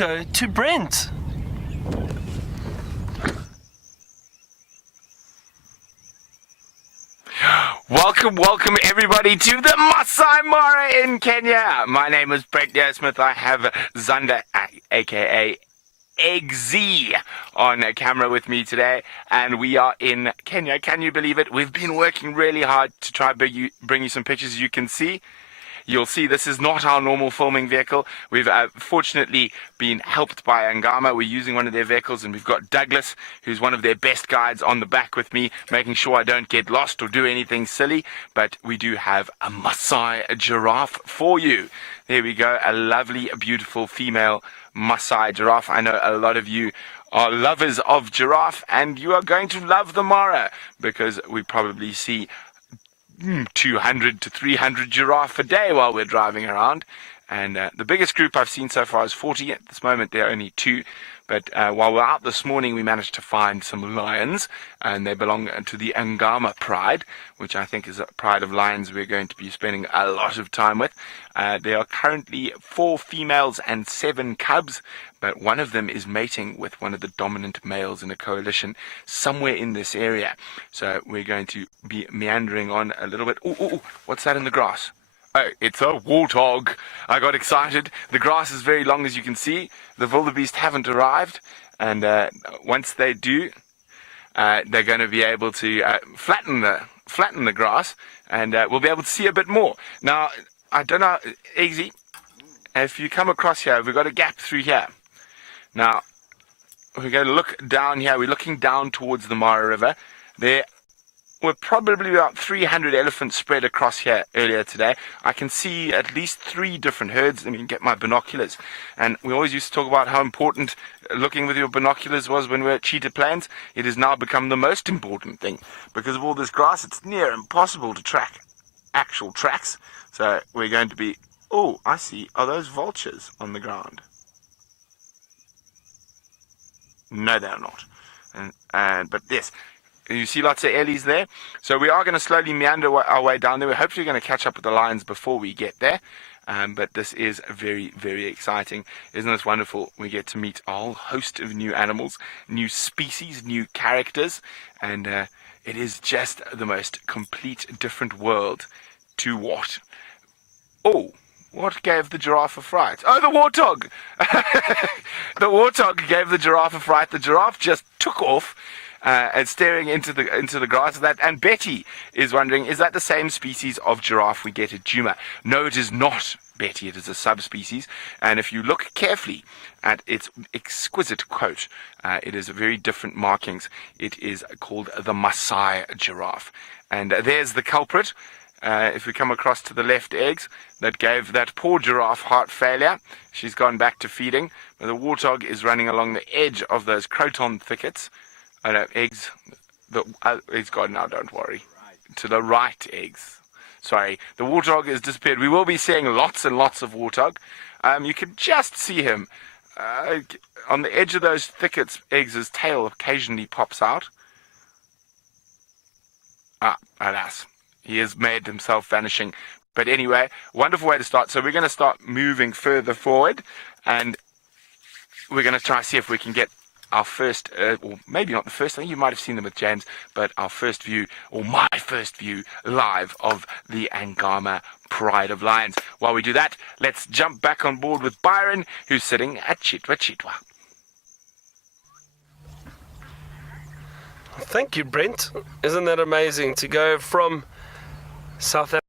go to Brent. Welcome everybody to the Masai Mara in Kenya. My name is Brent Smith. I have Zanda, aka Eggsy, on camera with me today, and we are in Kenya. Can you believe it? We've been working really hard to try bring you some pictures. You can see. You'll see this is not our normal filming vehicle. We've fortunately been helped by Angama. We're using one of their vehicles, and we've got Douglas, who's one of their best guides, on the back with me, making sure I don't get lost or do anything silly. But we do have a Maasai giraffe for you. There we go, a lovely, beautiful female Maasai giraffe. I know a lot of you are lovers of giraffe, and you are going to love the Mara, because we probably see 200 to 300 giraffe a day while we're driving around. And the biggest group I've seen so far is 40. At this moment there are only 2, but while we're out this morning we managed to find some lions, and they belong to the Angama pride, which I think is a pride of lions we're going to be spending a lot of time with. There are currently 4 females and 7 cubs, but one of them is mating with one of the dominant males in a coalition somewhere in this area. So we're going to be meandering on a little bit. Ooh, what's that in the grass? Oh, it's a warthog. I got excited. The grass is very long, as you can see. The wildebeest haven't arrived, and once they do, they're going to be able to flatten the grass, and we'll be able to see a bit more. Now, I don't know, Eggsy, if you come across here, we've got a gap through here. Now, we're going to look down here. We're looking down towards the Mara River. There were probably about 300 elephants spread across here earlier today. I can see at least 3 different herds. I mean, get my binoculars. And we always used to talk about how important looking with your binoculars was when we were at cheetah plains. It has now become the most important thing. Because of all this grass, it's near impossible to track actual tracks. So we're going to be... Oh, I see. Are those vultures on the ground? No, they're not. But yes, you see lots of ellies there. So we are going to slowly meander our way down there. We're hopefully going to catch up with the lions before we get there. But this is very, very exciting. Isn't this wonderful? We get to meet a whole host of new animals, new species, new characters. And it is just the most complete different world to what? Oh! What gave the giraffe a fright? Oh, the warthog! The warthog gave the giraffe a fright. The giraffe just took off and staring into the grass. And Betty is wondering, is that the same species of giraffe we get at Djuma? No, it is not, Betty. It is a subspecies. And if you look carefully at its exquisite coat, it is very different markings. It is called the Maasai giraffe. And there's the culprit. If we come across to the left, Eggs, that gave that poor giraffe heart failure. She's gone back to feeding. But the warthog is running along the edge of those croton thickets. Oh no, Eggs. Eggs gone now, don't worry. To the right, Eggs. Sorry, the warthog has disappeared. We will be seeing lots and lots of warthog. You can just see him. On the edge of those thickets, Eggs' tail occasionally pops out. Alas. He has made himself vanishing. But anyway, wonderful way to start. So we're going to start moving further forward, and we're going to try to see if we can get our first, or maybe not the first, I think you might have seen them with James, but our first view, or my first view, live of the Angama Pride of Lions. While we do that, let's jump back on board with Byron, who's sitting at Chitwa Chitwa. Thank you, Brent. Isn't that amazing to go from South Africa